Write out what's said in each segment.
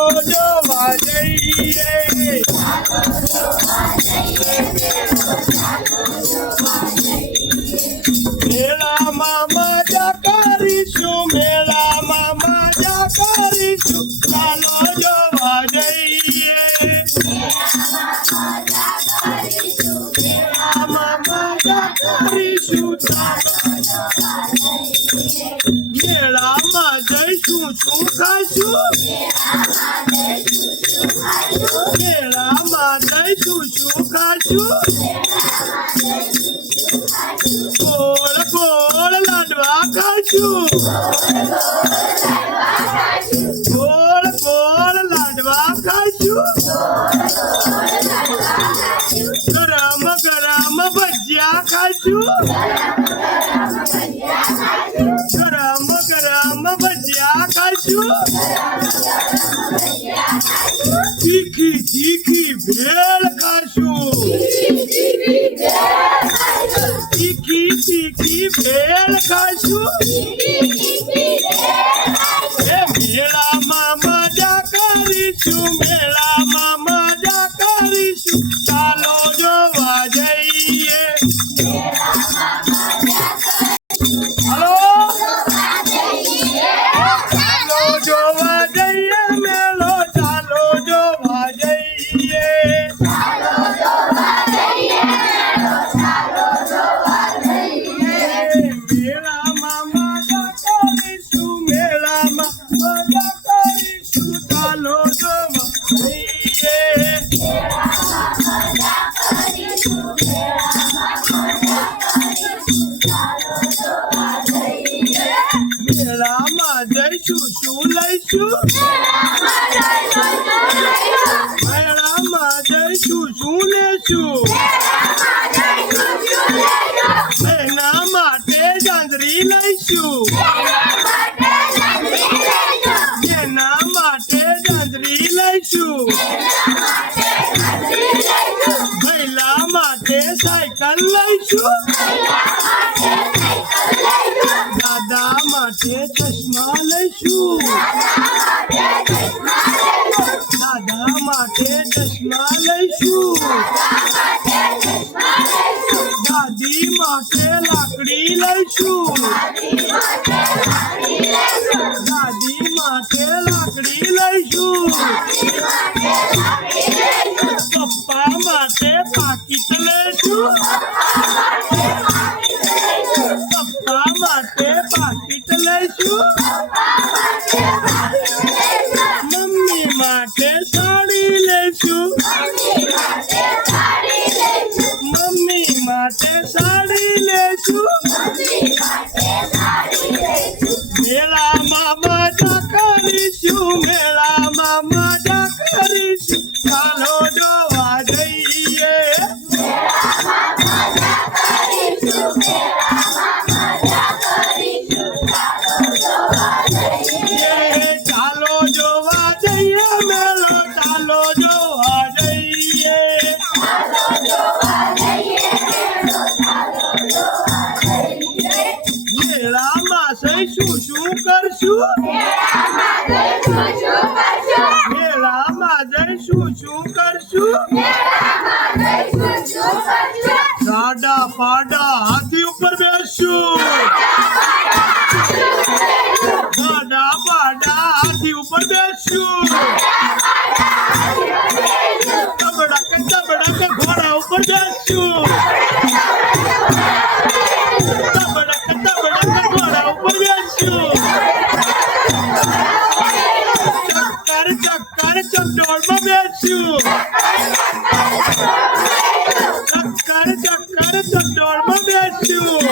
ચાલો જોવા જઈએ મેળામાં મજા કરીશું મેળામાં મજા કરીશું ચાલો જોવા જઈએ મેળામાં મજા કરીશું મેળામાં જઈશું શું ખાશું મેળામાં જઈશું શું ખાશું ગોળ ગોળ લાડવા ખાશું ગોળ ગોળ લાડવા ખાશું ગરમ ગરમ ભજીયા ખાશું ગરમ ગરમ ભજીયા ખાશું તીખી તીખી ભેળ ખાશું તીખી તીખી ભેળ ખાશું મેળામાં મજા કરીશું મેળામાં મજા કરીશું ચાલો જોવા જઈએ હલો ચાલો જોવા જઈએ મેળો ચાલો જોવા જઈએ મેળામાં મજા કરીશું મેળામાં મજા કરીશું ચાલો જોવા જઈએ મેળામાં જઈશું શું લઈશું મેળામાં જઈશું શું લેશું એના માટે જાંજરી લઈશું એના માટે જાંજરી લઈશું મહિલા માટે સાયકલ લઈશું દાદા માટે ચશ્મા લઈશું દાદા માટે ચશ્મા લઈશું દાદી માટે લાકડી લઈશું દાદી માટે લાકડી લઈશું પપ્પા માટે પાકીટ લઈશું પપ્પા માટે પાકીટ લઈશું મમ્મી માટે સાડી લઈશું મમ્મી માટે સાડી લઈશું મેળામાં મજા કરીશું મેળામાં મજા કરીશું ચાલો જોવા જઈએ ચાલો જોવા જઈએ મેળો ચાલો જોવા જઈએ મેળામાં જઈશું શું કરશું મેળામાં જઈશું શું કરશું સાડા પાડા હાથી ઉપર બેસશું સાડા પાડા હાથી ઉપર બેસશું તબડક તબડક ઘોડા ઉપર બેસશું તબડક તબડક ઘોડા ઉપર બેસશું ચક્કર ચક્કર ચકડોળમાં બેસશું ચક્કર ચક્કર ચકડોળમાં બેસશું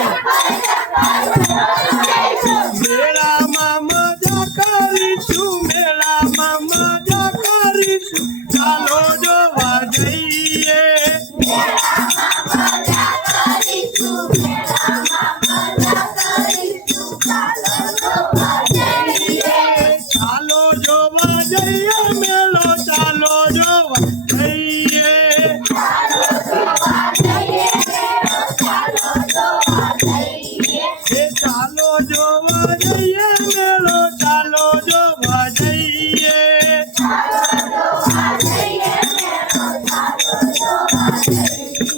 મેળામાં મજા કરીશું મેળામાં મજા કરીશું ચાલો જોવા જઈએ ચાલો જોવા જઈએ મેળો ચાલો જોવા જઈએ ચાલો જો